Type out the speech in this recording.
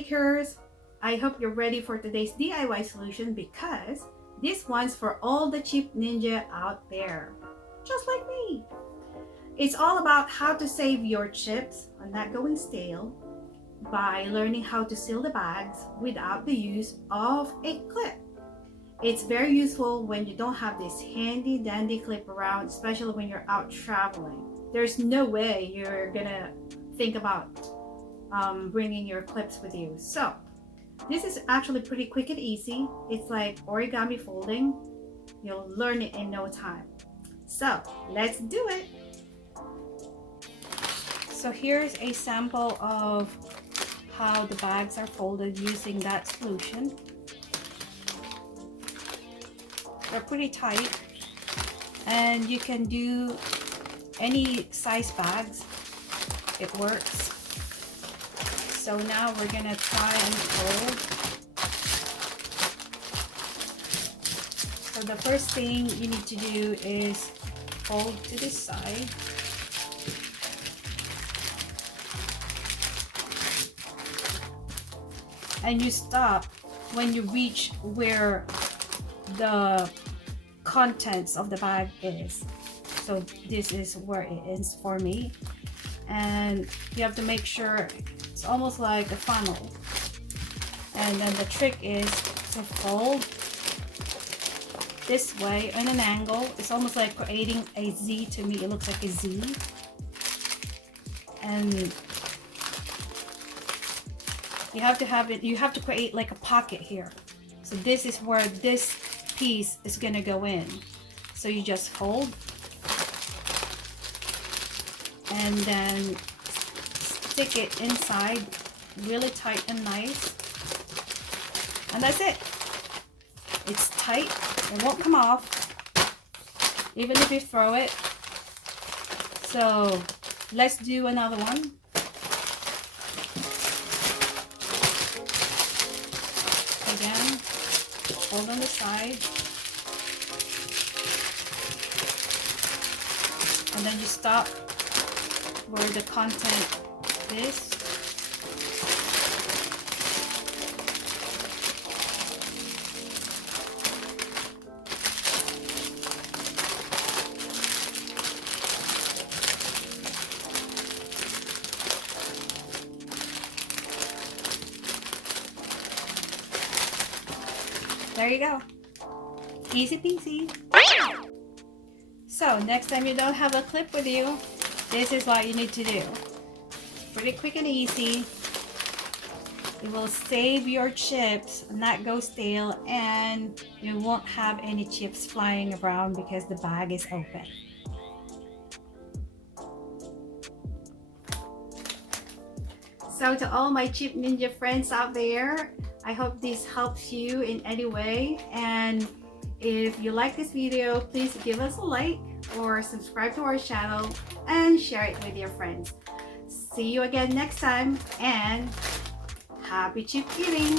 bakers, I hope you're ready for today's DIY solution because this one's for all the chip ninja out there, just like me. It's all about how to save your chips on not going stale by learning how to seal the bags without the use of a clip. It's very useful when you don't have this handy dandy clip around, especially when you're out traveling. There's no way you're gonna think about bringing your clips with you. So this is actually pretty quick and easy. It's like origami folding. You'll learn it in no time. So let's do it. So here's a sample of how the bags are folded using that solution. They're pretty tight and you can do any size bags. It works. So now we're gonna try and fold. So the first thing you need to do is fold to this side. And you stop when you reach where the contents of the bag is. So this is where it is for me, and you have to make sure it's almost like a funnel. And then the trick is to fold this way on an angle. It's almost like creating a Z. To me it looks like a Z, and you have to have it, you have to create like a pocket here. So this is where this piece is gonna go in. So you just fold and then stick it inside really tight and nice, and that's it. It's tight, it won't come off even if you throw it. So let's do another one. Again, hold on the side, and then you stop where the content is. There you go. Easy peasy. So next time you don't have a clip with you, this is what you need to do. Pretty quick and easy. It will save your chips, not go stale, and you won't have any chips flying around because the bag is open. So to all my chip ninja friends out there, I hope this helps you in any way, and if you like this video, please give us a like or subscribe to our channel and share it with your friends. See you again next time, and happy chip eating!